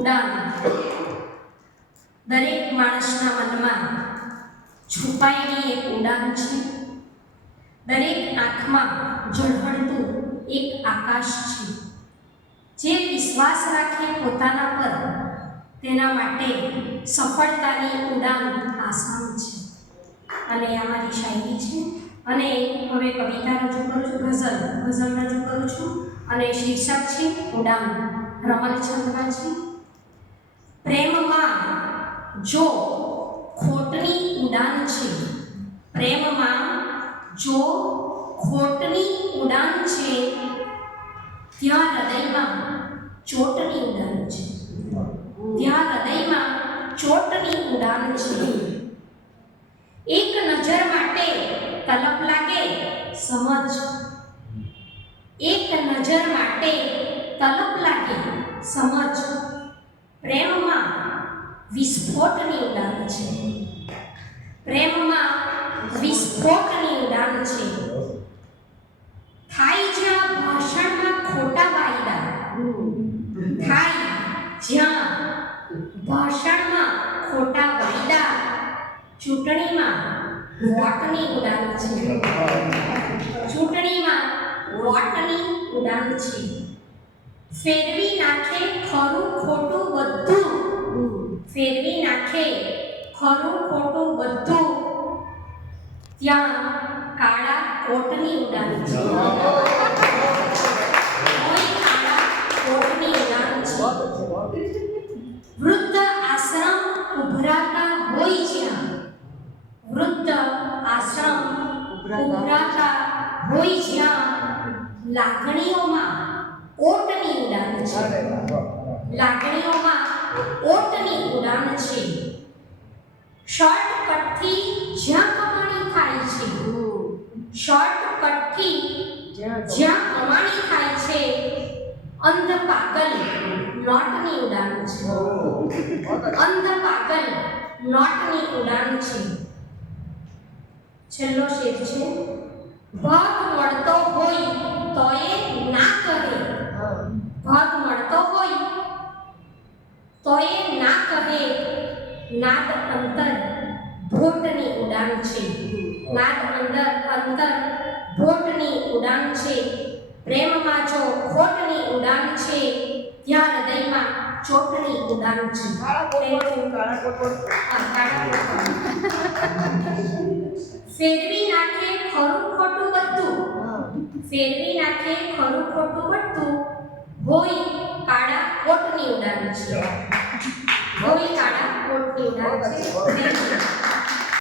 ઉડાન દરેક માણસના મનમાં છુપાયેલી એક ઉડાન છે. દરેક આંખમાં ઝળહળતું એક આકાશ છે. જે વિશ્વાસ રાખે પોતાના પર, તેના માટે સફળતાની ઉડાન આસાન છે. અને આ મારી શાયરી છે. અને હવે કવિતા રજૂ કરું છું, ગઝલ ગઝલ રજૂ કરું છું. અને શીર્ષક છે, ઉડાન. રમલ છંદમાં છે. પ્રેમમાં જો ખોટની ઉડાન છે, પ્રેમમાં જો ખોટની ઉડાન છે, ત્યાં હૃદયમાં ચોટની ઉડાન છે. ત્યાં હૃદયમાં ચોટની ઉડાન છે. એક નજર માટે તલપ લાગે, સમજ. એક નજર માટે તલપ લાગે, સમજ. વિસ્ફોટની ઉડાન છે. પ્રેમમાં વિસ્ફોટની ઉડાન છે. થાય જ્યાં ભાષણમાં ખોટા વાયદા થાય જ્યાં ભાષણમાં ખોટા વાયદા ચૂંટણીમાં વોટની ઉડાન છે. ચૂંટણીમાં વોટની ઉડાન છે. ફેરવી નાખે ખરું ખોટું બધું. ફેરવી નાખે. ખરું ખોટું બધું ત્યાં કાળા કોટની ઉડાન છે. કોટની ઉડાન છે વૃદ્ધ આશ્રમ ઉભરાતા હોય જ્યાં. વૃદ્ધ આશ્રમ ઉભરાતા હોય જ્યાં લાગણીઓમાં ઓટની ઉડાન છે. લાગણીઓમાં ઓટની શોર્ટકટથી જ્યાં કમાણી થાય છે. શોર્ટકટથી જ્યાં કમાણી થાય છે અંધ પાગલ નોટની ઉડાન છે. અંધ પાગલ નોટની ઉડાન છે. છેલ્લો શેર છે ભાગ મળતો હોય તોય ના કહે. ભાગ મળતો હોય તોય ના કહે. નાદ અંતર ભોટની ઉડાન છે. નાદ અંદર અંતર ભોટની ઉડાન છે. પ્રેમમાં જો ખોટની ઉડાન છે ત્યાં હૃદયમાં ચોટની ઉડાન છે. ફેરવી નાખે ખરું ખોટું બધું. ફેરવી નાખે ખરું ખોટું બધું. હોય કાળા કોટની ઉડાન છે. હોય કાળા કોટની ઉડાન છે Thank you.